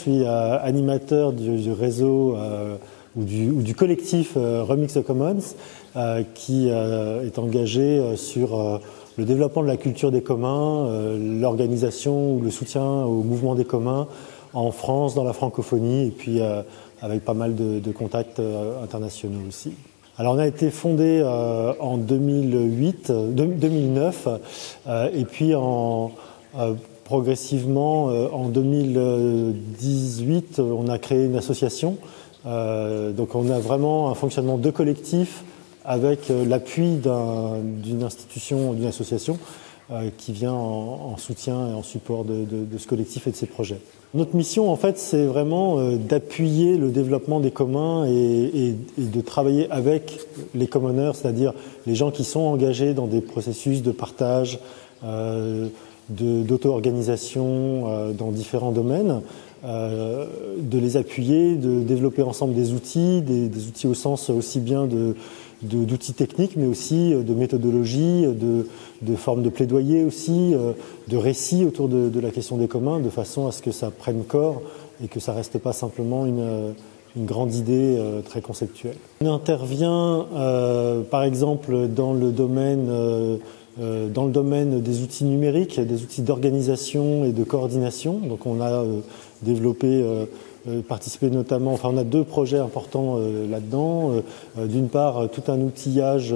suis animateur du réseau ou du collectif Remix the Commons qui est engagé sur le développement de la culture des communs, l'organisation ou le soutien au mouvement des communs en France, dans la francophonie et puis avec pas mal de contacts internationaux aussi. Alors on a été fondé en 2009 et puis progressivement en 2018 on a créé une association. Donc on a vraiment un fonctionnement de collectif avec l'appui d'une institution, d'une association qui vient en soutien et en support de ce collectif et de ses projets. Notre mission, en fait, c'est vraiment d'appuyer le développement des communs et de travailler avec les commoners, c'est-à-dire les gens qui sont engagés dans des processus de partage, d'auto-organisation dans différents domaines, de les appuyer, de développer ensemble des outils au sens aussi bien d'outils techniques, mais aussi de méthodologie, de formes de plaidoyer aussi, de récits autour de la question des communs, de façon à ce que ça prenne corps et que ça ne reste pas simplement une grande idée très conceptuelle. On intervient par exemple dans le domaine des outils numériques, des outils d'organisation et de coordination. Donc on a développé, participé notamment, enfin on a deux projets importants là-dedans. D'une part, tout un outillage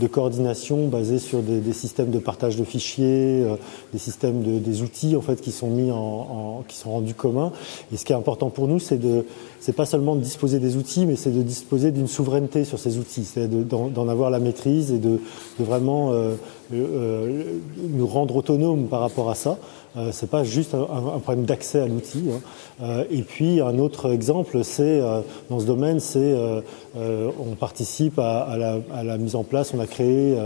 de coordination basé sur des systèmes de partage de fichiers, des systèmes des outils en fait qui sont mis qui sont rendus communs. Et ce qui est important pour nous, c'est pas seulement de disposer des outils, mais c'est de disposer d'une souveraineté sur ces outils, c'est-à-dire d'en avoir la maîtrise et de vraiment nous rendre autonomes par rapport à ça. C'est pas juste un problème d'accès à l'outil. Et puis un autre exemple, c'est dans ce domaine, c'est on participe à la mise en place. On a créé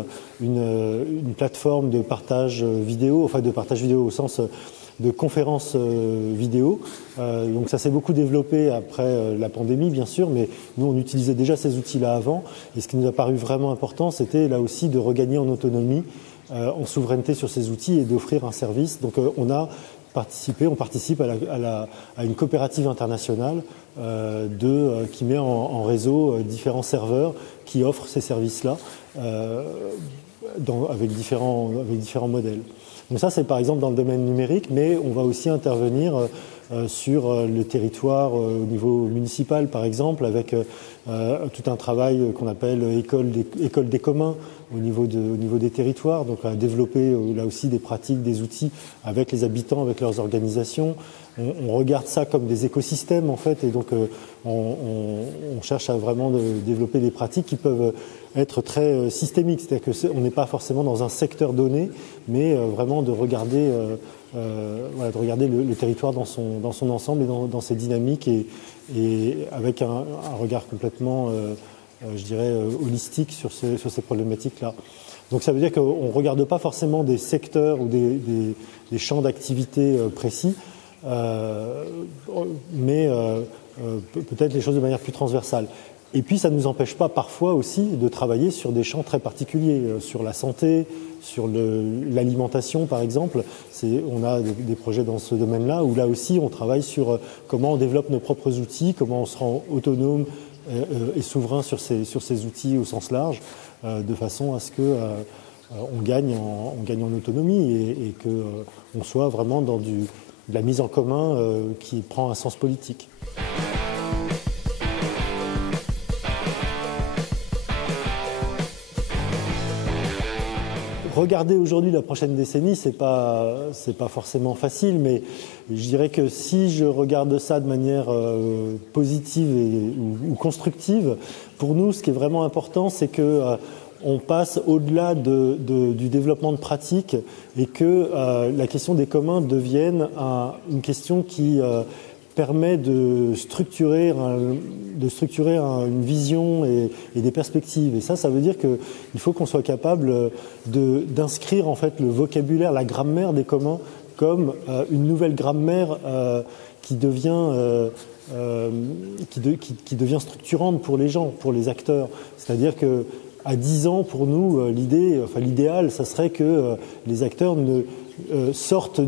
une plateforme de partage vidéo, enfin de partage vidéo au sens de conférences vidéo. Donc ça s'est beaucoup développé après la pandémie, bien sûr, mais nous, on utilisait déjà ces outils-là avant. Et ce qui nous a paru vraiment important, c'était là aussi de regagner en autonomie, en souveraineté sur ces outils et d'offrir un service. Donc on participe à une coopérative internationale qui met en réseau différents serveurs qui offrent ces services-là avec différents modèles. Donc ça, c'est par exemple dans le domaine numérique, mais on va aussi intervenir sur le territoire au niveau municipal, par exemple, avec tout un travail qu'on appelle école des communs au niveau des territoires, donc à développer là aussi des pratiques, des outils avec les habitants, avec leurs organisations. On regarde ça comme des écosystèmes en fait, et donc on cherche à vraiment développer des pratiques qui peuvent être très systémiques, c'est-à-dire qu'on n'est pas forcément dans un secteur donné, mais vraiment de regarder le territoire dans son ensemble et dans ses dynamiques et avec un regard complètement, je dirais, holistique sur ces problématiques-là. Donc ça veut dire qu'on ne regarde pas forcément des secteurs ou des champs d'activité précis, mais peut-être les choses de manière plus transversale. Et puis ça ne nous empêche pas parfois aussi de travailler sur des champs très particuliers, sur la santé, sur l'alimentation par exemple. On a des projets dans ce domaine-là où là aussi on travaille sur comment on développe nos propres outils, comment on se rend autonome et souverain sur ces outils au sens large, de façon à ce que on gagne en autonomie et qu'on soit vraiment dans de la mise en commun qui prend un sens politique. Regarder aujourd'hui la prochaine décennie, c'est pas forcément facile, mais je dirais que si je regarde ça de manière positive ou constructive, pour nous, ce qui est vraiment important, c'est que on passe au-delà du développement de pratiques et que la question des communs devienne une question qui permet de structurer une vision et des perspectives. Et ça veut dire qu'il faut qu'on soit capable d'inscrire en fait le vocabulaire, la grammaire des communs comme une nouvelle grammaire qui devient structurante pour les gens, pour les acteurs. C'est-à-dire que à 10 ans, pour nous, l'idéal, ça serait que les acteurs sortent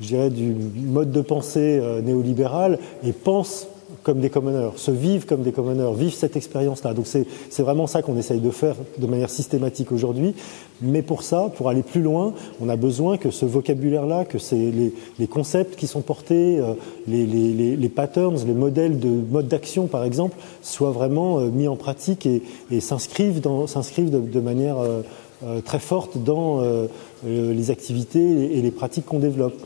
je dirais, du mode de pensée néolibéral et pensent comme des commoners, se vivent comme des commoners, vivent cette expérience-là. Donc c'est vraiment ça qu'on essaye de faire de manière systématique aujourd'hui. Mais pour ça, pour aller plus loin, on a besoin que ce vocabulaire-là, que les concepts qui sont portés, les patterns, les modèles de mode d'action, par exemple, soient vraiment mis en pratique et s'inscrivent de manière très forte dans les activités et les pratiques qu'on développe,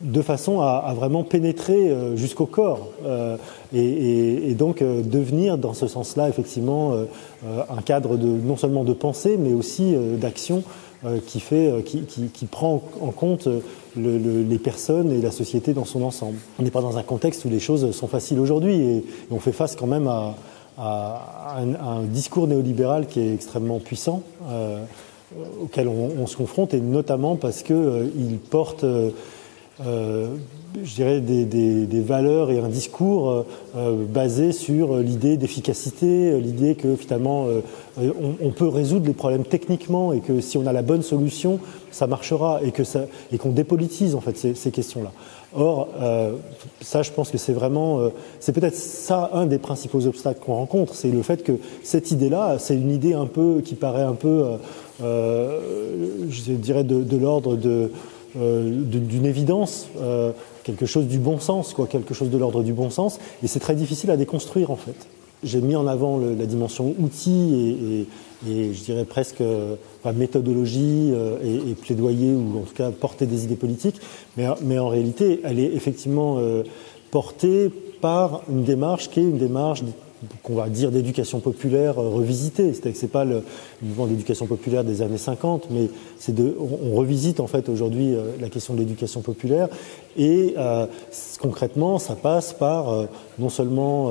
de façon à vraiment pénétrer jusqu'au corps et donc devenir dans ce sens-là effectivement un cadre non seulement de pensée mais aussi d'action qui prend en compte les personnes et la société dans son ensemble. On n'est pas dans un contexte où les choses sont faciles aujourd'hui et on fait face quand même à un discours néolibéral qui est extrêmement puissant auquel on se confronte, et notamment parce qu'il porte je dirais des valeurs et un discours basé sur l'idée d'efficacité, l'idée que finalement on peut résoudre les problèmes techniquement et que si on a la bonne solution, ça marchera et qu'on dépolitise en fait ces questions-là. Or, ça, je pense que c'est vraiment, c'est peut-être ça un des principaux obstacles qu'on rencontre, c'est le fait que cette idée-là, c'est une idée un peu qui paraît un peu, je dirais, de l'ordre d'une évidence, quelque chose du bon sens, quelque chose de l'ordre du bon sens, et c'est très difficile à déconstruire en fait. J'ai mis en avant la dimension outil et je dirais presque méthodologie et plaidoyer, ou en tout cas porter des idées politiques, mais en réalité elle est effectivement portée par une démarche qui est une démarche qu'on va dire d'éducation populaire revisitée. C'est-à-dire que c'est pas le mouvement d'éducation populaire des années 50, mais on revisite en fait aujourd'hui la question de l'éducation populaire et concrètement ça passe par non seulement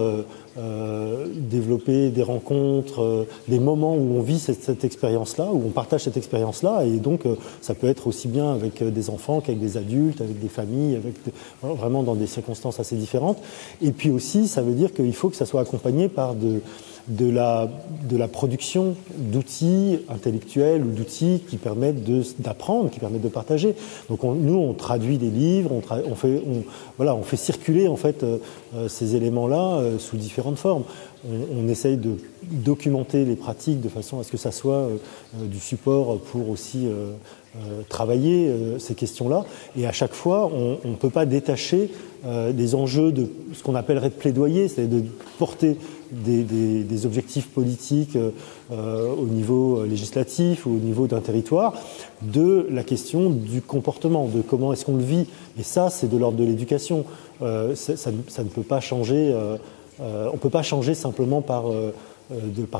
développer des rencontres, des moments où on vit cette expérience-là, où on partage cette expérience-là, et donc ça peut être aussi bien avec des enfants qu'avec des adultes, avec des familles, vraiment dans des circonstances assez différentes. Et puis aussi, ça veut dire qu'il faut que ça soit accompagné par de la production d'outils intellectuels ou d'outils qui permettent d'apprendre, qui permettent de partager. Donc nous, on traduit des livres, on fait circuler en fait ces éléments-là sous différentes formes. On essaye de documenter les pratiques de façon à ce que ça soit du support pour aussi travailler ces questions-là. Et à chaque fois, on ne peut pas détacher des enjeux de ce qu'on appellerait de plaidoyer, c'est-à-dire de porter des objectifs politiques au niveau législatif ou au niveau d'un territoire, de la question du comportement, de comment est-ce qu'on le vit. Et ça, c'est de l'ordre de l'éducation. Ça ne peut pas changer, on ne peut pas changer simplement par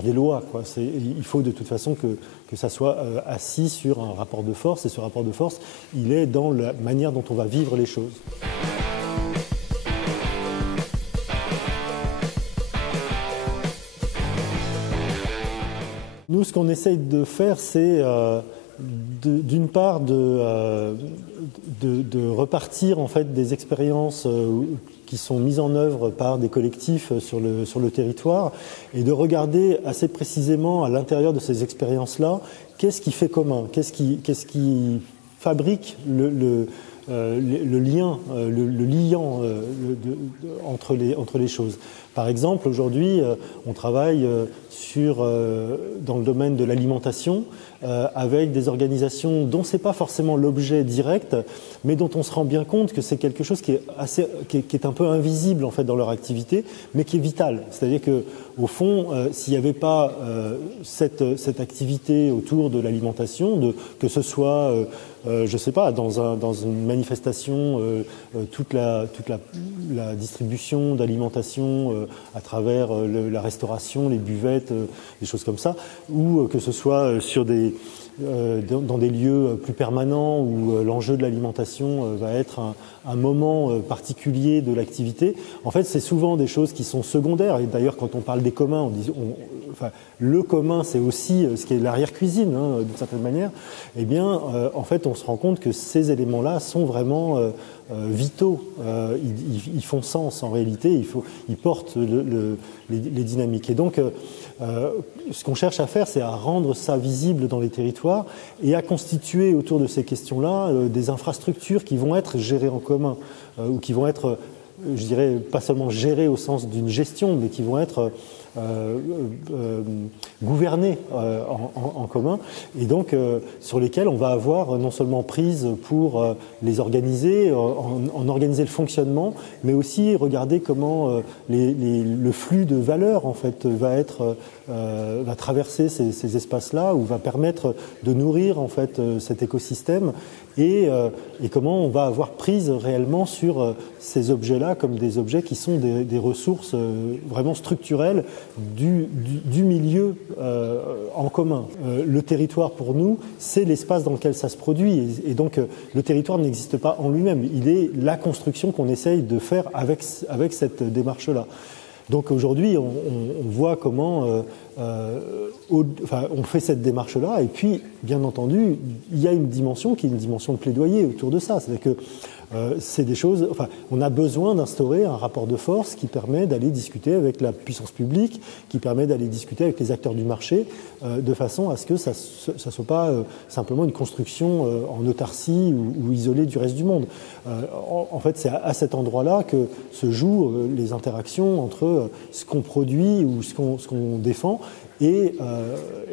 des lois, quoi. Il faut de toute façon que ça soit assis sur un rapport de force, et ce rapport de force, il est dans la manière dont on va vivre les choses. Nous, ce qu'on essaye de faire, c'est d'une part de repartir en fait des expériences qui sont mises en œuvre par des collectifs sur le territoire, et de regarder assez précisément à l'intérieur de ces expériences-là qu'est-ce qui fait commun, qu'est-ce qui fabrique le lien, le liant entre les choses. Par exemple, aujourd'hui, on travaille dans le domaine de l'alimentation avec des organisations dont ce n'est pas forcément l'objet direct, mais dont on se rend bien compte que c'est quelque chose qui est un peu invisible en fait dans leur activité, mais qui est vital. C'est-à-dire qu'au fond, s'il n'y avait pas cette activité autour de l'alimentation, que ce soit je ne sais pas, dans une manifestation, toute la distribution d'alimentation à travers la restauration, les buvettes, des choses comme ça, ou que ce soit dans des lieux plus permanents où l'enjeu de l'alimentation va être un moment particulier de l'activité. En fait, c'est souvent des choses qui sont secondaires. Et d'ailleurs, quand on parle des communs, le commun, c'est aussi ce qui est l'arrière-cuisine, d'une certaine manière. Eh bien, en fait, on se rend compte que ces éléments-là sont vraiment vitaux, ils font sens en réalité, ils portent les dynamiques. Et donc, ce qu'on cherche à faire, c'est à rendre ça visible dans les territoires et à constituer autour de ces questions-là des infrastructures qui vont être gérées en commun ou qui vont être, je dirais, pas seulement gérées au sens d'une gestion, mais qui vont être gouvernés en commun, et donc sur lesquels on va avoir non seulement prise pour les organiser, en organiser le fonctionnement, mais aussi regarder comment le flux de valeur en fait va traverser ces espaces-là, ou va permettre de nourrir en fait cet écosystème, et comment on va avoir prise réellement sur ces objets-là comme des objets qui sont des ressources vraiment structurelles du milieu en commun. Le territoire, pour nous, c'est l'espace dans lequel ça se produit. Et donc, le territoire n'existe pas en lui-même. Il est la construction qu'on essaye de faire avec cette démarche-là. Donc aujourd'hui, on voit comment on fait cette démarche-là. Et puis, bien entendu, il y a une dimension qui est une dimension de plaidoyer autour de ça. C'est-à-dire que c'est des choses. Enfin, on a besoin d'instaurer un rapport de force qui permet d'aller discuter avec la puissance publique, qui permet d'aller discuter avec les acteurs du marché, de façon à ce que ça soit pas simplement une construction en autarcie ou isolée du reste du monde. En fait, c'est à cet endroit-là que se jouent les interactions entre ce qu'on produit ou ce qu'on défend et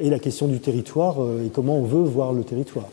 la question du territoire et comment on veut voir le territoire.